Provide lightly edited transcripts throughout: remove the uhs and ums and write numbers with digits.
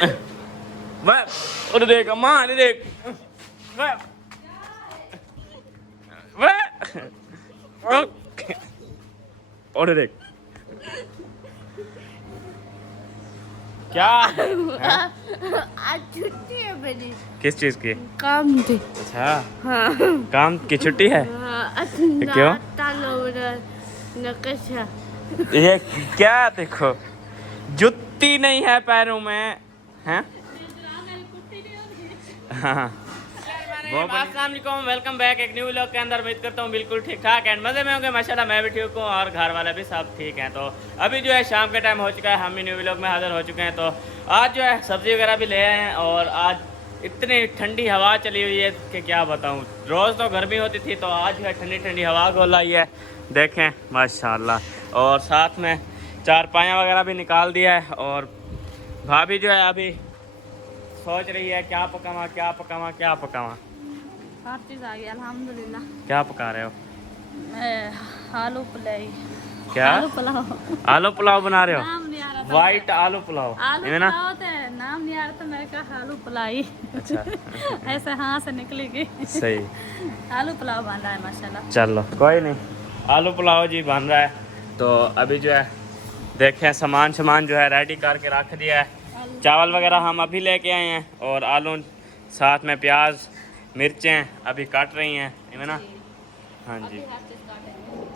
वह उधर देख अम्मा इधर देख वह उधर देख क्या आज छुट्टी है मेरी। किस चीज की? काम थी। अच्छा हाँ। काम की छुट्टी है? क्यों? नकशा। ये क्या देखो जुत्ती नहीं है पैरों में हैं? हाँ वेलकम बैक एक न्यू व्लॉग के अंदर। उम्मीद करता हूँ बिल्कुल ठीक ठाक एंड मज़े में होंगे माशाल्लाह। मैं भी ठीक हूँ और घर वाले भी सब ठीक हैं। तो अभी जो है शाम के टाइम हो चुका है, हम भी न्यू व्लॉग में हाजिर हो चुके हैं। तो आज जो है सब्ज़ी वगैरह भी ले आए हैं और आज इतनी ठंडी हवा चली हुई है कि क्या बताऊँ। रोज़ तो गर्मी होती थी, तो आज जो है ठंडी ठंडी हवा गोल आई है, देखें माशाल्लाह। और साथ में चारपाइयाँ वगैरह भी निकाल दिया है और भाभी जो है अभी सोच रही है क्या पकावा क्या पकावा क्या पकावा। हर चीज़ आ गई अल्हम्दुलिल्लाह। क्या पका रहे हो? आलू पुलाई। क्या? आलू पुलाव। आलू पुलाव बना रहे हो? नाम नहीं आ रहा था। वाइट आलू पुलाव। आलू है ना? पुलाव थे, नाम नहीं आ रहा था, मैंने कहा आलू पुलाई। अच्छा ऐसे हाँ से निकलेगी। सही। आलू पुलाव बन रहा है माशाल्लाह। चलो कोई नहीं, आलू पुलाव जी बन रहा है। तो अभी जो है देखें सामान जो है रेडी करके रख दिया है। चावल वगैरह हम अभी लेके आए हैं और आलू साथ में प्याज मिर्चें अभी काट रही हैं, है ना? हाँ जी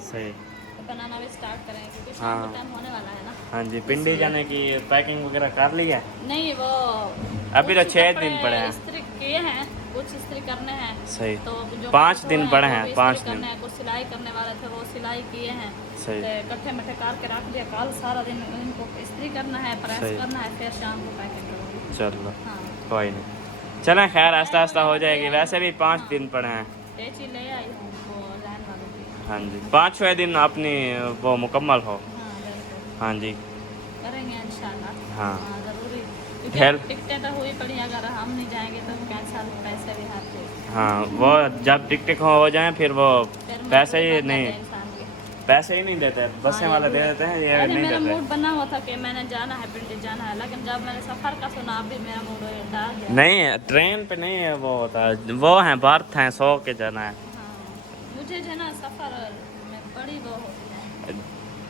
सही। तो बनाना भी स्टार्ट करेंगे क्योंकि शाम हाँ। का टाइम होने वाला है ना। हाँ जी पिंडी जाने की पैकिंग वगैरह कर ली है? नहीं वो अभी तो कुछ 6 कपड़े दिन पड़े हैं। इस्त्री किए हैं, कुछ इस्त्री करने हैं। सही। तो जो 5 दिन कपड़े पड़े वो हैं, भी 5 इस्त्री दिन। करने हैं, कुछ सिलाई करने वाले थे वो सिलाई किए हैं। सही। तो इकट्ठे मट्ठे करके रख दिया, कल सारा दिन इनको इस्त्री करना है, प्रेस सही। करना है, फिर शाम को पैकिंग करूँगी। चलो हाँ कोई नहीं, चलें खैर आस्ता आस्ता हो जाएगी। वैसे भी 5 दिन पड़े हैं। टेची ले आई हूँ वो लैन वालों की। हाँ जी 5-6 दिन अपनी वो मुकम्मल हो। हाँ बिल्कुल हाँ जी करेंगे इंशाल्लाह। हाँ। ज़रूरी खैर। क्योंकि टिकटें तो हुई पड़ी, अगर हम नहीं जाएंगे तो कैंसल पैसे भी हाथ के। हाँ वो जब टिक हो जाए फिर वो फिर पैसे ही मजबूर नहीं, करते हैं इंसान के। पैसे ही नहीं देते, बसें वाले दे देते हैं, ये पहले नहीं मेरा देते। मूड बना हुआ था कि मैंने जाना है, पिंडी जाना है, लेकिन जब मैंने सफ़र का सुना अभी मेरा मूड डाल गया। नहीं ट्रेन पे नहीं है वो होता, वो है बर्थ हैं 100 के जाना है। हाँ मुझे जो है ना सफ़र में बड़ी वो होती है।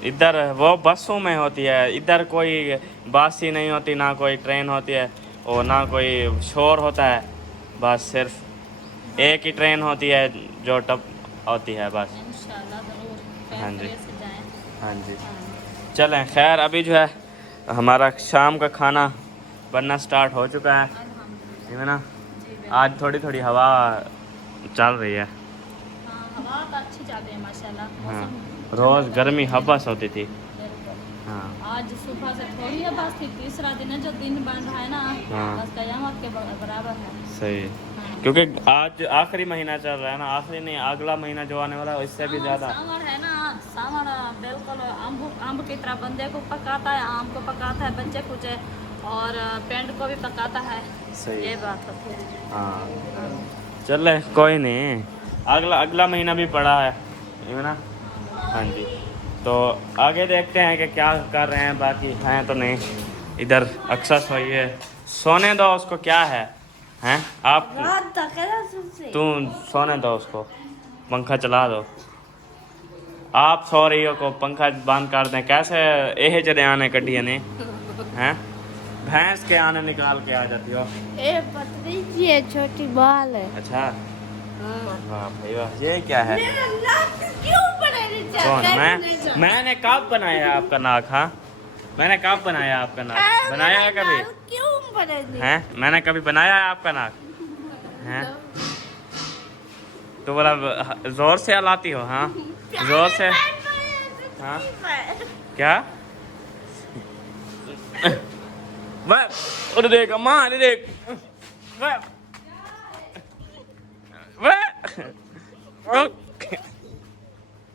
इधर वो बसों में होती है, इधर कोई बस ही नहीं होती, ना कोई ट्रेन होती है और ना कोई शोर होता है। बस सिर्फ एक ही ट्रेन होती है जो टप होती है बस। इंशाल्लाह ज़रूर हाँ जी। से जाएं। हाँ जी हाँ। चलें खैर। अभी जो है हमारा शाम का खाना बनना स्टार्ट हो चुका है, अल्हम्दुलिल्लाह। है ना? जी बिल्कुल। आज थोड़ी थोड़ी हवा चल रही है। हाँ हवा तो अच्छी चल रही है माशाल्लाह। हाँ मौसम रोज़ गर्मी हब्बस होती थी। बिल्कुल। हाँ आज सुबह से थोड़ी है बस थी, तीसरा दिन है जो दिन बन रहा है ना। हाँ। बस कयामत के बराबर है। सही। हाँ। क्योंकि आज आखिरी महीना चल रहा है ना, आखिरी नहीं अगला महीना जो आने वाला है इससे भी ज़्यादा। सावन है ना, सावन बिल्कुल अम्ब की तरह बंदे को पकाता है, आम को पकाता है, बच्चे कुचे और पेंट को भी पकाता है। सही। ये बात होती है। हाँ चले कोई नहीं, अगला महीना भी पड़ा है ना? हाँ जी तो आगे देखते हैं कि क्या कर रहे हैं, बाकी हैं तो नहीं। इधर अक्सर सोई है, सोने दो उसको, क्या है हैं आप? तू सोने दो उसको, पंखा चला दो। आप सो रही हो को पंखा बंद कर दें कैसे? एहे जरे आने कटिए ने हैं, भैंस के आने निकाल के आ जाती हो। ए पतली सी है, छोटी बाल है। अच्छा वाह भाई वाह, ये क्या है? क्यों बनाने कौन? मैंने कब बनाया आपका नाक? हाँ मैंने कब बनाया आपका नाक? बनाया है कभी? क्यों बनाने? हैं मैंने कभी बनाया है आपका नाक? हैं तो बोला जोर से हलाती हो? हाँ जोर से। हाँ क्या? वह उधर देख अम्मा इधर देख वह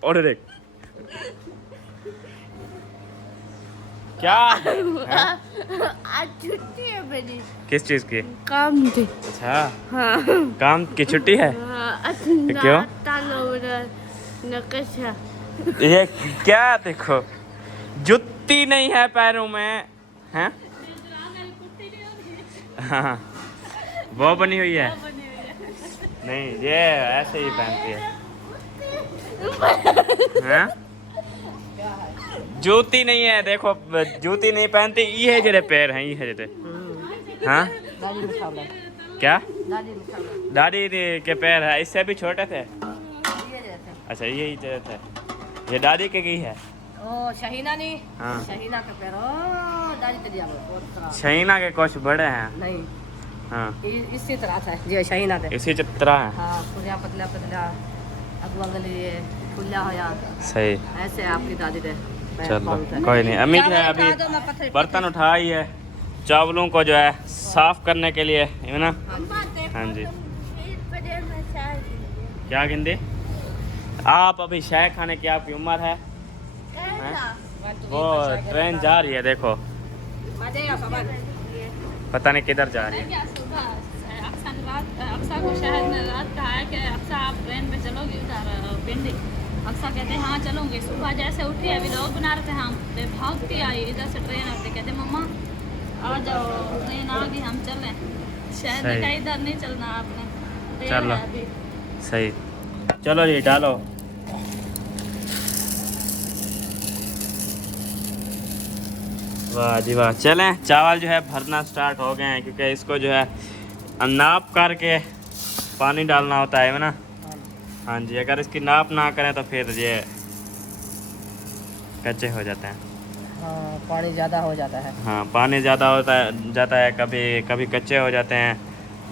उधर देख क्या? आज छुट्टी है मेरी। किस चीज की? काम थी। अच्छा हाँ। काम की छुट्टी है? क्यों? नकशा। ये क्या देखो जुत्ती नहीं है पैरों में हैं? हाँ वो बनी हुई है। वो बनी हुई है। नहीं ये ऐसे ही पहनती है हैं? जूती नहीं है, देखो जूती नहीं पहनती, ये जेडे पैर हैं, ये जेडे। हाँ क्या दादी के पैर है, इससे भी छोटे थे। अच्छा यही थे, ये दादी के की है। ओ शहीना नहीं। हाँ शहीना का पैर ओ दादी ते दिया वो शहीना के कुछ बड़े हैं। नहीं हाँ इसी तरह था जो शहीना थे। इसी चित्रा है। हाँ पूरा पतला पतला अगवा गली खुला होया सही। ऐसे आपकी दादी थे। चलो कोई नहीं, अम्मी जो है अभी बर्तन उठाई है चावलों को जो है साफ करने के लिए, है ना। हाँ जी क्या गिंदी, आप अभी शाय खाने की आपकी उम्र है? वो ट्रेन जा रही है देखो, पता नहीं किधर जा रही है। क्या सुबह अक्सा को शायद ने रात कहा है कि अक्सा आप ट्रेन में चलोगी उधर पिंडी। अक्सा कहते हैं हाँ चलूँगी। सुबह जैसे उठी अभी लोग बना रहे थे, हम भागती आई इधर से ट्रेन आते, कहते मम्मा आ जाओ ट्रेन आ गई हम चलें। शायद ने कहा इधर नहीं चलना आपने, ट्रेन चलो है अभी। सही, चलो जी डालो। वाह जी वाह, चलें चावल जो है भरना स्टार्ट हो गए हैं, क्योंकि इसको जो है नाप करके पानी डालना होता है ना। हाँ जी, अगर इसकी नाप ना करें तो फिर ये कच्चे हो जाते हैं। हाँ पानी ज़्यादा हो जाता है। हाँ पानी ज़्यादा जाता है, कभी कभी कच्चे हो जाते हैं,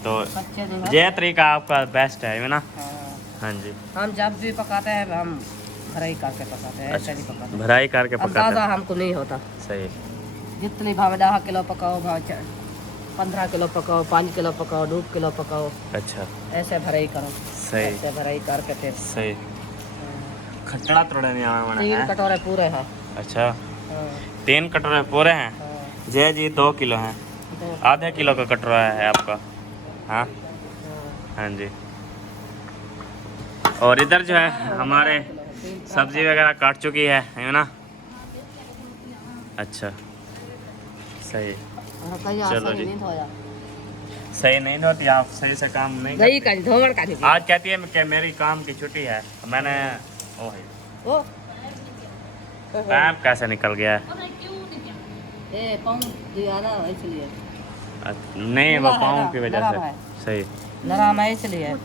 तो कच्चे जो है ये तरीका आपका बेस्ट है ना। हाँ, हाँ जी हम जब भी पकाते हैं हम भराई करके पकाते हैं, ऐसे नहीं पकाते। भराई करके पकाते अंदाज़ा हैं। हमको नहीं होता। सही। जितनी भाव 10 किलो पकाओ, भाव 15 किलो पकाओ, 5 किलो पकाओ, 2 किलो पकाओ, अच्छा ऐसे भराई करो। सही ऐसे भराई करके फिर सही। खटड़ा थोड़ा नहीं आया मैंने 3 है? कटोरे पूरे हैं। अच्छा हाँ, 3 कटोरे पूरे हैं। हाँ, जय जी 2 किलो हैं, दो, आधे किलो का कटोरा है आपका। हाँ हाँ, हाँ जी। और इधर जो है हमारे सब्जी वगैरह काट चुकी है ना। अच्छा सही। हाँ, कहीं चलो आसान जी। नहीं धोया। सही नहीं होती, आप सही से काम नहीं दही करते। का धोवन का नहीं। आज कहती है कि मेरी काम की छुट्टी है, मैंने ओ है ओ पैप कैसे निकल गया है? पता है क्यों नहीं किया? ए पाँव दिया ना इसलिए। नहीं वो नरम है पाँव ना, की वजह नरम से। है। सही। नरम है इसलिए।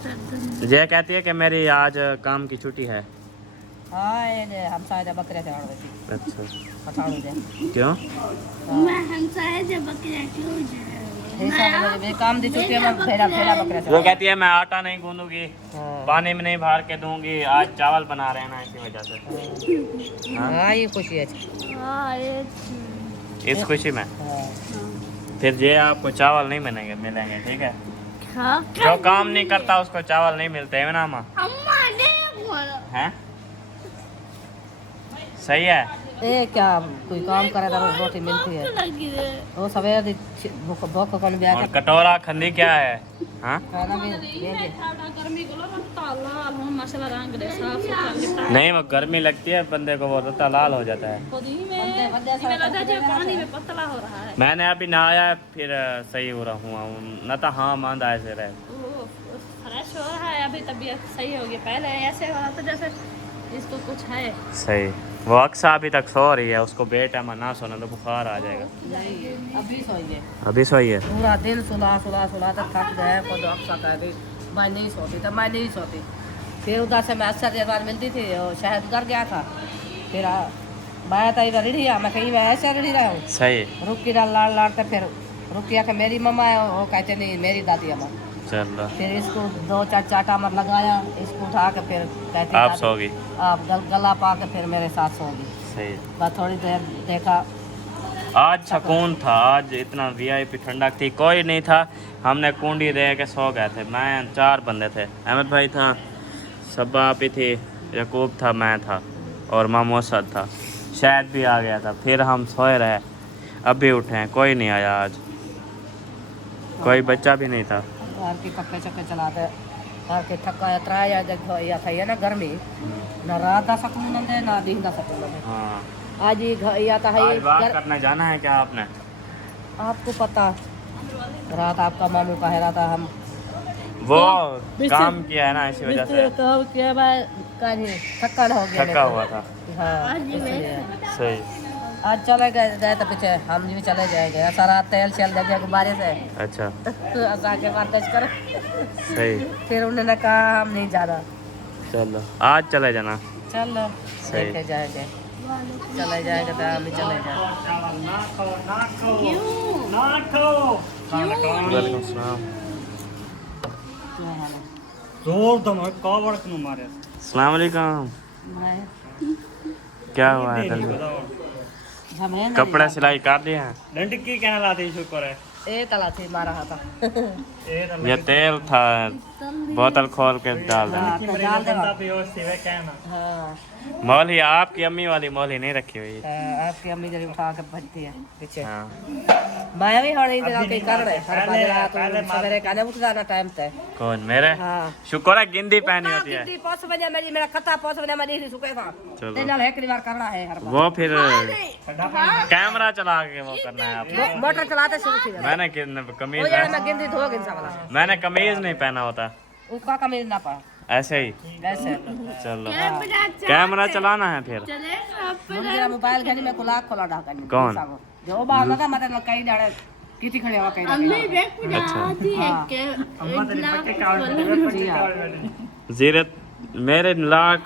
जय कहती है कि मेरी आज काम की छुट्टी है। हाँ ये हम शायद बकरे थे आड़ बची अच्छा पछाड़ू दे। क्यों? ये काम दी छुट्टी में भेड़ा भेड़ा बकरे थे। वो कहती है मैं आटा नहीं गूंदूंगी, हाँ। पानी में नहीं भर के दूंगी, आज चावल बना रहे हैं ना इसी वजह से। हाँ ये खुशी है। इस खुशी में हाँ। फिर ये आपको चावल नहीं मिलेंगे मिलेंगे, ठीक है। हाँ जो काम नहीं करता उसको चावल नहीं मिलते है ना माँ, हैं? सही है। ए क्या कोई काम करे तो रोटी मिलती है। वो सवेरे भूख भूख कौन ब्याह और कटोरा खंदी क्या है? हाँ खाना भी गर्मी को लाल हूँ मसाला रंग दे साफ सुथरा नहीं, वो गर्मी लगती है बंदे को, वो रत्ता लाल हो जाता है। में लगता है जो पानी में पतला हो रहा है। मैंने अभी नहाया है, फिर सही हो रहा हूँ, न तो हाँ मांदा ऐसे रहे। फ्रेश हो रहा है अभी, तबीयत सही होगी। पहले ऐसे हो रहा था जैसे इसको कुछ है। सही। वो अक्सा अभी तक सो रही है, उसको बेटा मना सोना तो बुखार आ जाएगा। नहीं अभी सोइए। अभी सोई है। पूरा दिन सुला सुला सुला तक थक गए। खुद अक्सा कहती मैं नहीं सोती, तो मैं नहीं सोती। फिर उधर से मैं अक्सर एक बार मिलती थी, और शहद कर गया था। फिर मैं तो इधर रिढ़ी मैं कहीं मैं ऐसे रिढ़ी रहा हूँ। सही। रुकी डाल लाड़ लाड़ते फिर रुकिया के मेरी मम्मा है, वो कहते नहीं मेरी दादी अम्मा। चलो फिर इसको 2-4 चाटा मत लगाया, इसको उठा के फिर कहती आप दादी, सोगी। आप गला पा के फिर मेरे साथ सोगी। सही। बस थोड़ी देर देखा। आज सुकून था, आज इतना वीआईपी ठंडक थी, कोई नहीं था। हमने कुंडी दे के सो गए थे। मैं 4 बंदे थे, अहमद भाई था, सब्बा आपी थी, यकूब था, मैं था और मामोसद था, शायद भी आ गया था। फिर हम सोए रहे, अभी उठे हैं, कोई नहीं आया आज, कोई बच्चा भी नहीं था। घर के पक्के चक्के चलाते घर के थका यात्रा या देखो या था ये ना गर्मी ना रात का सकून दे ना दिन का सकून दे। हाँ आज ही या था आज बात करने जाना है क्या आपने? आपको पता रात आपका मामू कह रहा था हम वो काम किया है ना इसी वजह से काम किया भाई कहीं थकान हो गया थका हुआ था। हाँ इसलिए सही। आज चले गए तो पीछे हम भी चले जाएंगे सारा तेल शेल लग गया बारिश है अच्छा जाके मार्केट कर सही। फिर उन्होंने कहा हम नहीं जा रहा। चलो आज चले जाना। चलो सही। देखे जाएंगे चले जाएंगे तो हम भी चले जाएंगे। वेलकम सलाम। जोर दम कावड़ क्यों मारे अस्सलाम वालेकुम। क्या हुआ है जल्दी? कपड़ा सिलाई कर दिया है? लंडकी कहना लाते शुक्र है ए तला थी मारा था ये तेल था बोतल खोल के डाल देना। हाँ, तो डाल देगा। सिवे कहना हाँ मौली आपकी अम्मी वाली मौली नहीं रखी हुई। आपकी अम्मी जरी उठा के भजती है पीछे। हाँ मैं भी हर जगह के कर रहे हर पहले- बार पहले तो सवेरे काने उठ जाना टाइम पे। कौन मेरे? हाँ शुक्र है गिंदी पहनी होती है। 5 बजे मेरा खत्ता 5 बजे मेरी सुखे था चलो। ते नाल एक बार करना है हर बार। वो फिर कैमरा चला के वो करना है आपको। मोटर चलाते शुरू थी मैंने वो कमीज यार मैं गिनती धो गिनसा वाला मैंने कमीज नहीं पहना होता उसका कमीज ना पा ऐसे ही। ऐसे चलो कैमरा चलाना है फिर। मेरा मोबाइल घड़ी में खुला खोला ढाका नहीं कौन? जो बाहर लगा मतलब कई डाड़े किती खड़े हो कई अच्छा अम्मा तेरे पक्के कावड़ जीरत मेरे लाख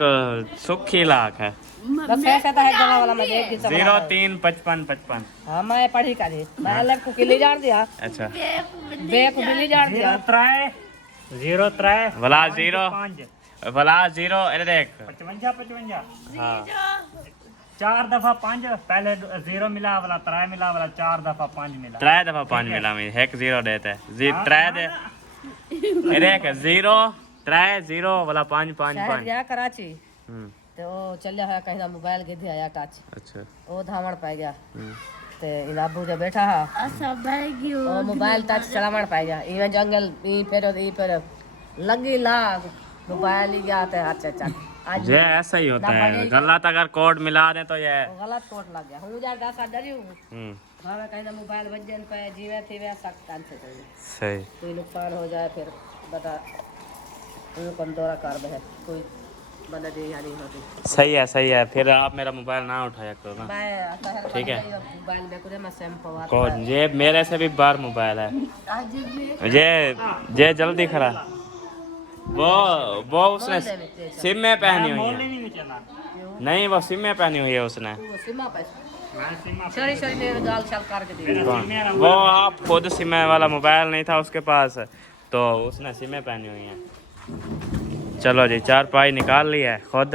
सुखी लाख है। बस ऐसा था एक जगह वाला मैं देख के 035555। हां मैं पढ़ी करी मैं अलग को किली जान दिया अच्छा बे को बिल्ली जान दिया 03 भला जीरो 5 भला जीरो अरे देख 55 हाँ 4 दफा 5 पहले 0 मिला वाला 3 मिला वाला 4 दफा 5 मिला 3 दफा 5 मिला मैं एक जीरो देते जी 3 दे अरे देख 0 3 0 वाला 5 5 शहर 5। गया कराची तो वो चल है कहीं ना मोबाइल के दिया या टच अच्छा वो धामड़ पाई गया ते इन अब्बू जो बैठा हा वो मोबाइल टच चलावण पाई गया इवन जंगल ई फिर लगी लाग मोबाइल ही गया ते अच्छा अच्छा आज ये ऐसा ही होता है गलत अगर कोड मिला दे तो ये वो गलत कोट लग गया हूं जा सा डरी हूं भावे कहीं ना मोबाइल बजन पे जीवे थी वे सकता से सही। कोई नुकसान हो जाए फिर बता वो कम दौरा कर बे कोई बना दे या नहीं होती। सही है फिर आप मेरा मोबाइल ना उठाया करो ना। मैं ठीक है। मोबाइल में कुछ मैं सैंपल हुआ कौन ये मेरे से भी बार मोबाइल है ये जल्दी खड़ा वो उसने सिम में पहनी हुई है। नहीं चला नहीं वो सिम में पहनी हुई है उसने। वो सीमा पे मैं सीमा सॉरी ने गाल चाल करके दे कौन? वो आप खुद सिम वाला मोबाइल नहीं था उसके पास तो उसने सिमें पहनी हुई हैं। चलो जी 4 पाई निकाल ली है खुद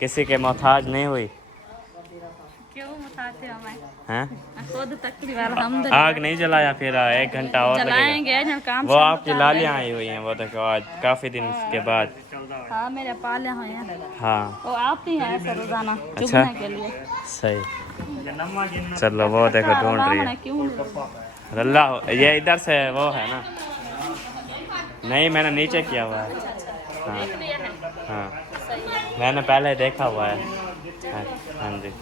किसी के मोहताज नहीं हुई क्यों मुताते हमें हैं। खुद तकरीबन हम आग नहीं जलाया फिर 1 घंटा और लगेगा। चलाएंगे ना काम वो आपकी लालियाँ आई हुई हैं वो देखो आज काफ़ी दिन के बाद। हाँ मेरे पाले हुए हैं हाँ वो आती हैं ऐसे रोजाना अच्छा। चुगने के लिए सही। जन्मा गिनना चलो वो देखो ढूंढ रही मैंने है क्यों रल्ला ये इधर से वो है ना। नहीं मैंने नीचे किया हुआ है। हाँ हाँ मैंने पहले देखा हुआ है। हाँ जी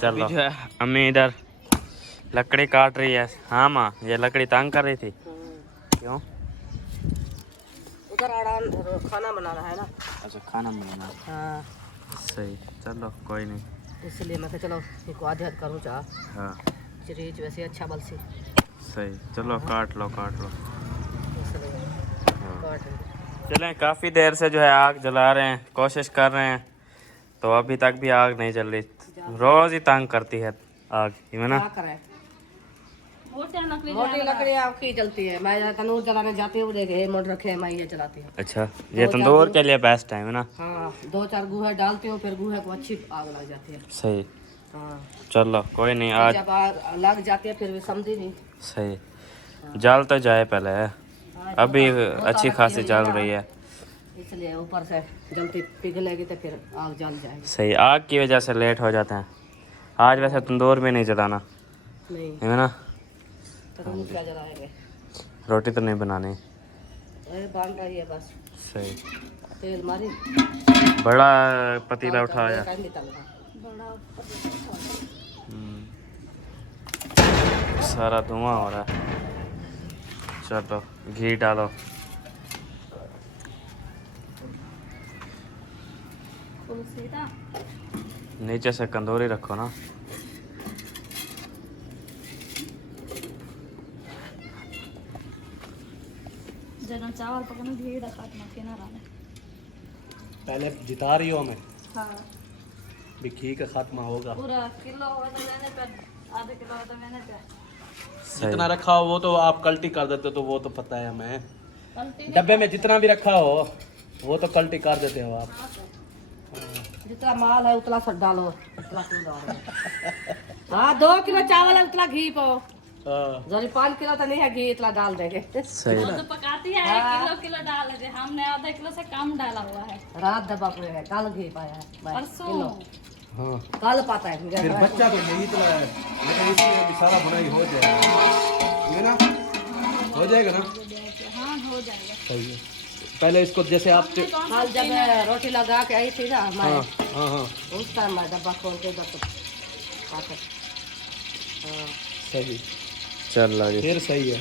चलो जो है अम्मी इधर लकड़ी काट रही है। हाँ माँ ये लकड़ी तंग कर रही थी क्यों? उधर आराम खाना बनाना है ना। अच्छा खाना बनाना हाँ सही। चलो कोई नहीं इसलिए मैं चलो एक आधी करूँ चाह हाँ चीज वैसे अच्छा बल सी सही। चलो काट लो इसलिए हाँ। काट ली। चलें काफ़ी देर से जो है आग जला रहे हैं कोशिश कर रहे हैं तो अभी तक भी आग नहीं जल रही। रोज़ ही तंग करती है आग है ना। क्या करें मोटी मोटी लकड़ी आपकी जलती है मैं तंदूर जलाने जाती हूँ देखे मोट रखे मैं ये जलाती हूँ। अच्छा ये तंदूर के लिए बेस्ट है ना। हाँ 2-4 गुहे डालती हूँ फिर गुहे को अच्छी आग लग जाती है। सही। हाँ चलो कोई नहीं आज जब आग लग जाती है फिर भी समझी नहीं। सही जल तो जाए पहले अभी अच्छी खासी जल रही है इसलिए ऊपर से जल्दी पिघलेगी तो फिर आग जल जाएगी। सही। आग की वजह से लेट हो जाते हैं। आज वैसे तंदूर में नहीं जलाना नहीं है ना। तंदूर क्या जलाएंगे रोटी तो नहीं बनानी। अरे बांध रही है बस सही। तेल मारी बड़ा पतीला उठाया। सारा धुआं हो रहा है। चलो घी डालो। फुल सीधा। नीचे से कंदोरी रखो ना। जब चावल पकने घी रखा तो ना रहा। पहले जिता रही हो हमें हाँ भी घी का खात्मा होगा। पूरा किलो हो तो मैंने पे, आधा किलो हो तो मैंने पे। जितना रखा हो वो तो आप कल्टी कर देते हो, तो वो तो पता है हमें। गलती डब्बे में जितना भी रखा हो वो तो कल्टी कर देते हो आप। जितना माल है उतना सब डालो, उतना क्यों डालो? हाँ 2 किलो चावल है उतना घी पाओ। हाँ। जरी 5 किलो तो नहीं है घी, इतना डाल देंगे। सही वो तो पकाती है, किलो किलो डाल देते, हमने आधा किलो से कम डाला हुआ है। रात दबा पे है, कल घी पाया है बस, परसों किलो हाँ कल पाता है। फिर बच्चा तो यही तो है, लेकिन इसमें भी सारा बुनाई हो जाएगा, ये ना हो जाएगा ना। हाँ हो जाएगा। सही है। पहले इसको जैसे आप कल जब रोटी लगा के आई थी ना मैं, हाँ हाँ हाँ उस टाइम मैं डब्बा खोल के दस पाता। हाँ सही, चल लगे। फिर सही है।